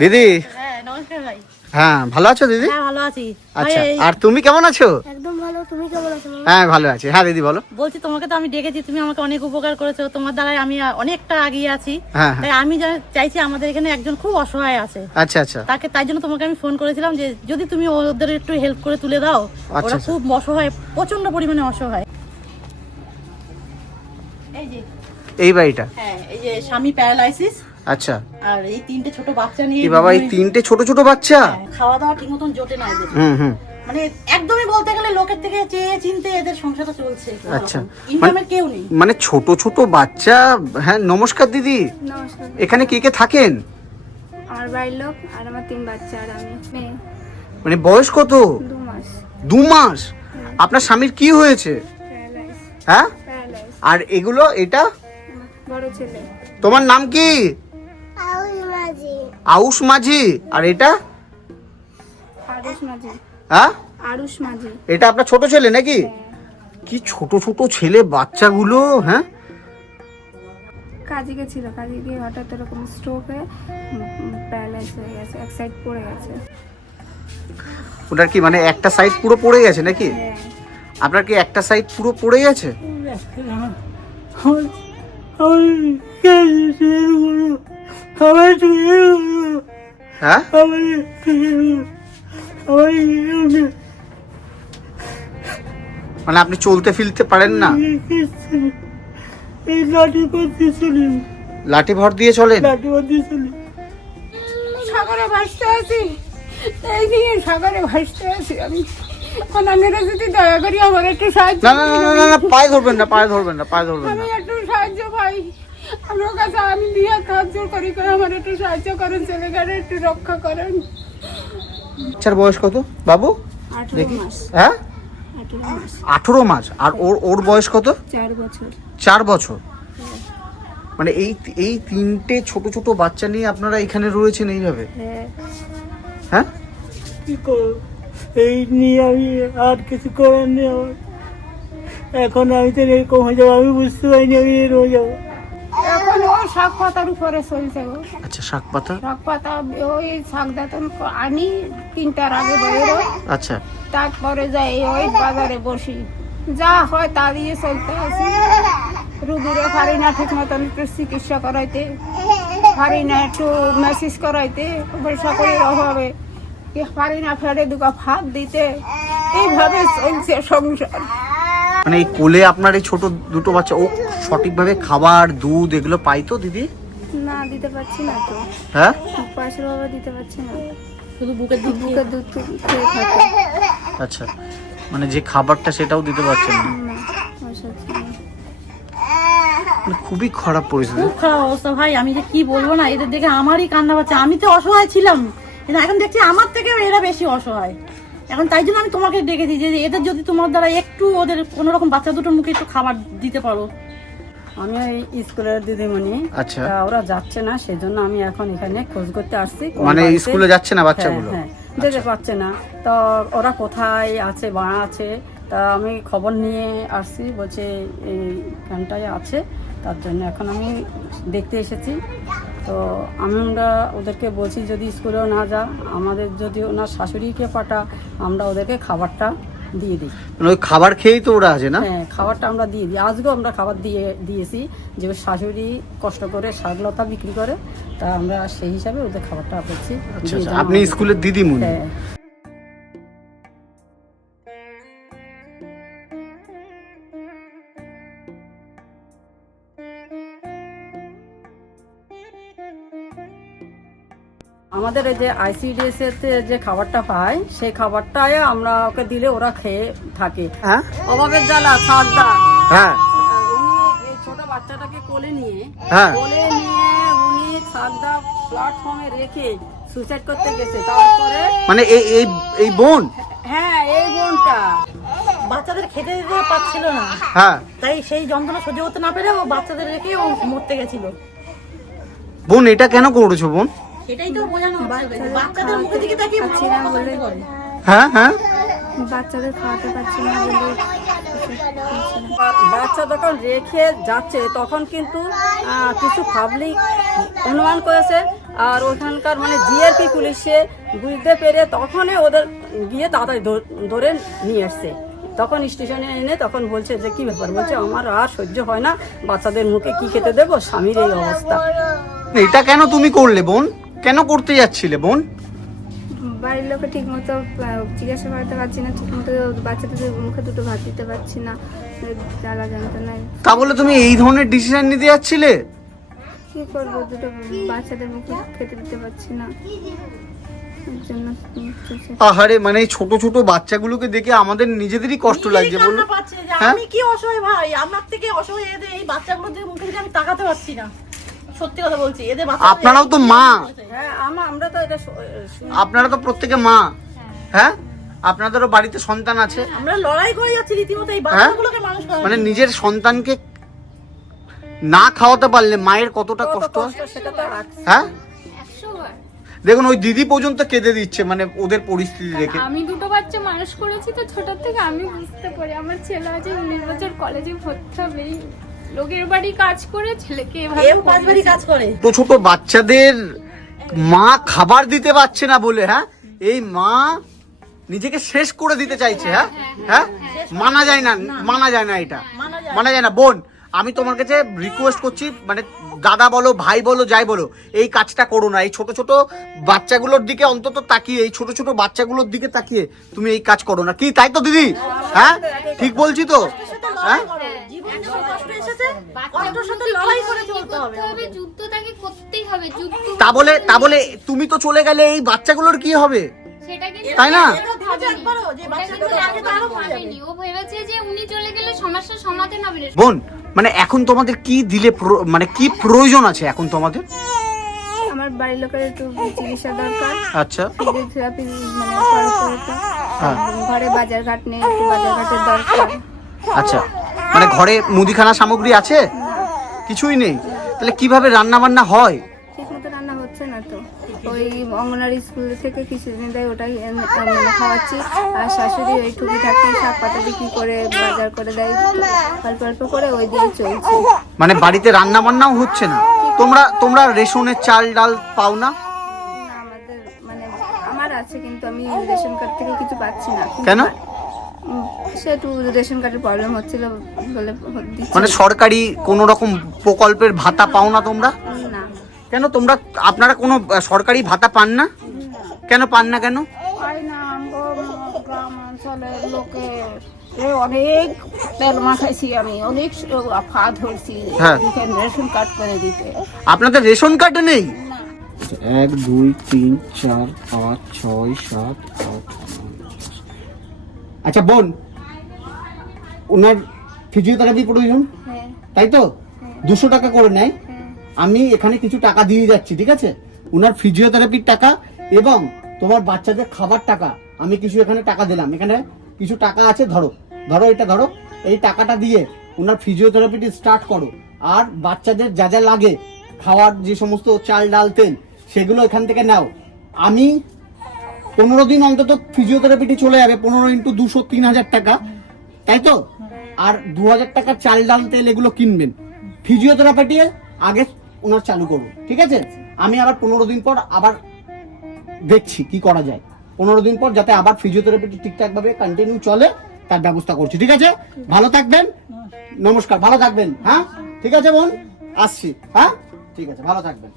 দিদি? হ্যাঁ হ্যাঁ ভালো আছো দিদি? হ্যাঁ ভালো আছি। আচ্ছা আর তুমি কেমন আছো? একদম ভালো তুমি কেমন আছো হ্যাঁ ভালো আছি। হ্যাঁ দিদি বলো। বলছি তোমাকে তো আমি ডেকেছি তুমি আমাকে অনেক উপকার করেছ। তোমার দ্বারাই আমি অনেকটা আগিয়ে আছি। হ্যাঁ হ্যাঁ। তাই আমি চাইছি আমাদের এখানে একজন খুব অসহায় আছে। আচ্ছা আচ্ছা। তাকে তাই জন্য তোমাকে আমি ফোন করেছিলাম যে যদি তুমি ওদের একটু হেল্প করে তুলে দাও আচ্ছা, ওরা আচ্ছা। খুব অসহায় প্রচণ্ড পরিমাণে অসহায়। এই যে। এই বাড়িটা? হ্যাঁ এই যে স্বামী প্যারালাইসিস আচ্ছা। আর এই তিনটে ছোট বাচ্চা নিয়ে এই বাবা এই তিনটে ছোট ছোট বাচ্চা? হ্যাঁ, খাওয়া দাওয়া ঠিক মতন জোটে না এদের। হুম হুম। মানে একদমই বলতে গেলে লোকের থেকে চেয়ে চিনতে এদের সংসারটা চলছে আচ্ছা। ইনকামের কেউ নেই। মানে ছোট ছোট বাচ্চা হ্যাঁ নমস্কার দিদি। নমস্কার। এখানে কে কে থাকেন? আমার বাড়ির লোক আর আমার তিন বাচ্চা আর আমি। মেয়ে। মানে বয়স কত? দু মাস। দু মাস? আপনার স্বামীর কি হয়েছে? হ্যাঁ? আর এগুলো এটা? বড় ছেলে। তোমার নাম কি? আউশ মাঝি। আর এটা? হ্যাঁ? এটা আপনার ছোট ছেলে নাকি? কি ছোট ছোট ছেলে বাচ্চাগুলো হ্যাঁ? কাজে গেছিল কাজে গিয়ে হঠাৎ এরকম স্ট্রোক হয়ে প্যারালাইজ হয়ে গেছে এক সাইড পড়ে গেছে। ওটার কি মানে একটা সাইড পুরো পড়ে গেছে নাকি? হ্যাঁ। আপনার কি একটা সাইড পুরো পড়ে গেছে? হ্যাঁ? মানে আপনি চলতে ফিরতে পারেন না? লাঠি ভর দিয়ে চলেন? সাগরে ভাসতে আছি। এই নিয়ে সাগরে ভাসতে আছি আমি। যদি দয়া করি আমার একটু সাহায্য না না না না, না না পায়ে ধরবেন না পায়ে ধরবেন না পায়ে ধরবেন আমি না একটু সাহায্য পাই। আমার কাছে আমি দিয়ে সাহায্য করি করে আমার একটু সাহায্য করেন ছেলেটারে একটু রক্ষা করেন। বাচ্চার বয়স কত? বাবু? দেখি। হ্যাঁ? আঠেরো মাস। আর ওর ওর বয়স কত? চার বছর। চার বছর। মানে এই এই তিনটে ছোট ছোট বাচ্চা নিয়ে আপনারা এখানে রয়েছেন এইভাবে? হ্যাঁ। হ্যাঁ? কি করব? এই নিয়ে আমি আর কিছু করার নেই এখন আমি তো এরকম হয়ে যাব আমি বুঝতে পারিনি আমি এর হয়ে যাব। শাক পাতার উপরে চলছে গো। আচ্ছা শাক পাতা শাক পাতা ওই শাক দাতন আনি তিনটার আগে বেরোয় আচ্ছা। তারপরে যাই ওই বাজারে বসি। যা হয় তা দিয়ে চলতে আছে রুগীরা পারি না ঠিক মতন একটু চিকিৎসা করাইতে। পারি না একটু মেসেজ করাইতে। করির অভাবে। পারি না ফেরে দুটো ভাত দিতে। এইভাবে চলছে সংসার। মানে এই কোলে আপনার এই ছোট দুটো বাচ্চা ও সঠিকভাবে খাবার দুধ এগুলো পাই তো দিদি? না দিতে পারছি না তো। হ্যাঁ? পাশের বাবা দিতে পারছি না। শুধু বুকের দুধ বুকের দুধ খেয়ে থাকে। আচ্ছা মানে যে খাবারটা সেটাও দিতে পারছেন না। মানে খুবই খারাপ পরিস্থিতি। খুব খারাপ অবস্থা ভাই আমি যে কি বলব না এদের দেখে আমারই কান্না পাচ্ছে। আমি তো অসহায় ছিলাম। এখন দেখছি আমার থেকে এরা বেশি অসহায়। এখন তাই জন্য আমি তোমাকে ডেকেছি যে এদের যদি তোমার দ্বারা একটু ওদের কোনো রকম বাচ্চা দুটোর মুখে একটু খাবার দিতে পারো। আমি ওই স্কুলের দিদিমণি। আচ্ছা। ওরা যাচ্ছে না সেই জন্য আমি এখন এখানে খোঁজ করতে আসছি। মানে স্কুলে যাচ্ছে না বাচ্চাগুলো? হ্যাঁ, হ্যাঁ, যেতে পারছে না। তো ওরা কোথায় আছে বা আছে? তা আমি খবর নিয়ে আসছি বলছে এইখানটায় আছে। তার জন্য এখন আমি দেখতে এসেছি। তো আমরা ওদেরকে বলছি যদি স্কুলেও না যা আমাদের যদি ওনার শাশুড়িকে পাঠা আমরা ওদেরকে খাবারটা দিয়ে দিই। মানে ওই খাবার খেয়েই তো ওরা আছে না? হ্যাঁ খাবারটা আমরা দিয়ে দিই। আজকেও আমরা খাবার দিয়ে দিয়েছি যে শাশুড়ি কষ্ট করে শাকলতা বিক্রি করে তা আমরা সেই হিসাবে ওদের খাবারটা পেয়েছি আচ্ছা আচ্ছা। আপনি স্কুলের দিদিমণি? হ্যাঁ। আমাদের এই যে আইসিডিএস এর যে খাবারটা পাই সেই খাবারটাই আমরা ওকে দিলে ওরা খেয়ে থাকে। হ্যাঁ? অভাবের জ্বালা ছাগদা হ্যাঁ। উনি এই ছোট বাচ্চাটাকে কোলে নিয়ে হ্যাঁ। কোলে নিয়ে উনি ছাগদা প্ল্যাটফর্মে রেখে সুইসাইড করতে গেছে। তারপরে মানে এই এই এই বোন? হ্যাঁ এই বোনটা। বাচ্চাদের খেতে দিতে পারছিল না। হ্যাঁ। তাই সেই যন্ত্রণা সহ্য করতে না পেরে ও বাচ্চাদের রেখে ও মরতে গেছিল। বোন এটা কেন করেছ বোন? সেটাই তো বোঝানো হচ্ছে। বাচ্চাদের মুখের দিকে তাকিয়ে হ্যাঁ হ্যাঁ। বাচ্চাদের খাওয়াতে পারছি না বলে বাচ্চা যখন রেখে যাচ্ছে তখন কিন্তু কিছু পাবলিক অনুমান করেছে। আর ওখানকার মানে জিআরপি পুলিশে বুঝতে পেরে তখনই ওদের গিয়ে তাড়াতাড়ি ধরে নিয়ে এসছে তখন স্টেশনে এনে তখন বলছে যে কি ব্যাপার? বলছে আমার আর সহ্য হয় না। বাচ্চাদের মুখে কি খেতে দেবো? স্বামীর এই অবস্থা। এটা কেন তুমি করলে বোন? কেন করতে যাচ্ছিলে বোন? বাড়ির লোকে ঠিক মতো জিজ্ঞাসা করতে পারছি না ঠিক মতো বাচ্চাদের মুখে দুটো ভাত দিতে পারছি না জ্বালা জানতে নাই তা বলে তুমি এই ধরনের ডিসিশন নিতে যাচ্ছিলে? কি করব দুটো বাচ্চাদের মুখে খেতে দিতে পারছি না। আহারে মানে এই ছোট ছোট বাচ্চাগুলোকে দেখে আমাদের নিজেদেরই কষ্ট লাগছে বলুন। হ্যাঁ? আমি কি অসহায় ভাই? আপনার থেকে অসহায় এদের এই বাচ্চাগুলোর দিকে মুখে দিকে আমি তাকাতে পারছি না। সত্যি কথা বলছি এদের আপনারাও তো মা। হ্যাঁ আমরা তো এটা আপনারা তো প্রত্যেকে মা। হ্যাঁ। আপনাদেরও বাড়িতে সন্তান আছে। আমরা লড়াই করে যাচ্ছি রীতিমতো এই হ্যাঁ? বাচ্চাগুলোকে মানুষ মানে নিজের সন্তানকে না খাওয়াতে পারলে মায়ের কতটা কষ্ট? সেটা হ্যাঁ? দেখুন ওই দিদি পর্যন্ত কেঁদে দিচ্ছে মানে ওদের পরিস্থিতি দেখে। আমি দুটো বাচ্চা মানুষ করেছি তো ছোট থেকে আমি বুঝতে পারি। আমার ছেলে আছে উনিশ বছর কলেজে ভর্তি হবে লোকের বাড়ি কাজ করে ছেলেকে এভাবে কাজ করে। ছোট ছোট বাচ্চাদের মা খাবার দিতে পারছে না বলে হ্যাঁ? এই মা নিজেকে শেষ করে দিতে চাইছে হ্যাঁ? হ্যাঁ মানা যায় না মানা যায় না এটা। মানা যায় না। বোন আমি তোমার কাছে রিকোয়েস্ট করছি মানে দাদা বলো ভাই বলো যাই বলো এই কাজটা করো না। এই ছোট ছোট বাচ্চাগুলোর দিকে অন্তত তাকিয়ে এই ছোট ছোট বাচ্চাগুলোর দিকে তাকিয়ে তুমি এই কাজ করো না। কি তাই তো দিদি? হ্যাঁ ঠিক বলছি তো? হ্যাঁ? জীবন কষ্ট এসেছে কষ্টের সাথে লড়াই করে চলতে হবে যুদ্ধ তাকে করতেই হবে যুদ্ধ তা বলে তা বলে তুমি তো চলে গেলে এই বাচ্চাগুলোর কি হবে তাই না? এরা ভেবেছে একবারও যে ওটা বাচ্চাগুলো কিন্তু আগে তো আরও একবারও মরে যাবে। ভাবেনি। ও ভেবেছে যে উনি চলে গেলে সমস্যার সমাধান হবে না বোন মানে এখন তোমাদের কি দিলে মানে কি প্রয়োজন আছে এখন তোমাদের আমার বাড়ির লোকের একটু চিকিৎসা দরকার আচ্ছা ফিজিওথেরাপি মানে। হ্যাঁ। ঘরে বাজার ঘাট নেই একটু বাজার ঘাটের দরকার আচ্ছা মানে ঘরে মুদিখানা সামগ্রী আছে? কিছুই নেই। তাহলে কীভাবে রান্না বান্না হয় রান্না হচ্ছে না তো। ওই অঙ্গনারী স্কুল থেকে কিছুদিন দেয় ওটাই মানে খাওয়াচ্ছি। আর শাশুড়ি ওই টুকি থাকতে শাক পাতা বিক্রি করে বাজার করে দেয়। অল্প অল্প করে ওই দিয়ে চলছে। মানে বাড়িতে রান্না বান্নাও হচ্ছে না? তোমরা তোমরা রেশনের চাল ডাল পাও না? আমাদের মানে আমার আছে কিন্তু আমি রেশন কার্ড থেকে কিছু পাচ্ছি না। কেন? সে একটু রেশন কার্ডের প্রবলেম হচ্ছিল বলে দিচ্ছি মানে সরকারি কোন রকম প্রকল্পের ভাতা পাও না তোমরা? না। কেন তোমরা আপনারা কোনো আহ, সরকারি ভাতা পান না? কেন পান না কেন? পাই না আমগো গ্রাম অঞ্চলের লোকে। এ অনেক তেল মাখাইছি আমি অনেক ধরছি হ্যাঁ। এখানে রেশন কার্ড করে দিতে। আপনাদের রেশন কার্ড নেই? এক দুই তিন চার পাঁচ ছয় সাত আট। আচ্ছা বোন ওনার ফিজিওথেরাপি প্রয়োজন? হ্যাঁ। তাই তো? দুশো টাকা করে নেয়। আমি এখানে কিছু টাকা দিয়ে যাচ্ছি ঠিক আছে? ওনার ফিজিওথেরাপির টাকা এবং তোমার বাচ্চাদের খাবার টাকা। আমি কিছু এখানে টাকা দিলাম। এখানে কিছু টাকা আছে ধরো। ধরো এটা ধরো। এই টাকাটা দিয়ে ওনার ফিজিওথেরাপিটি স্টার্ট করো। আর বাচ্চাদের যা যা লাগে খাওয়ার যে সমস্ত চাল ডাল তেল সেগুলো এখান থেকে নাও। আমি পনেরো দিন অন্তত ফিজিওথেরাপিটি চলে যাবে, পনেরো ইন্টু দুশো তিন হাজার টাকা। তাই তো? আর দু হাজার টাকার চাল ডাল তেল এগুলো কিনবেন। ফিজিওথেরাপিটি আগে ওনার চালু করব ঠিক আছে? আমি আবার পনেরো দিন পর আবার দেখছি কি করা যায়। পনেরো দিন পর যাতে আবার ফিজিওথেরাপিটি ঠিকঠাক ভাবে কন্টিনিউ চলে, তার ব্যবস্থা করছি, ঠিক আছে? ভালো থাকবেন। নমস্কার, ভালো থাকবেন হ্যাঁ? ঠিক আছে, বোন? আসছি হ্যাঁ? ঠিক আছে, ভালো থাকবেন।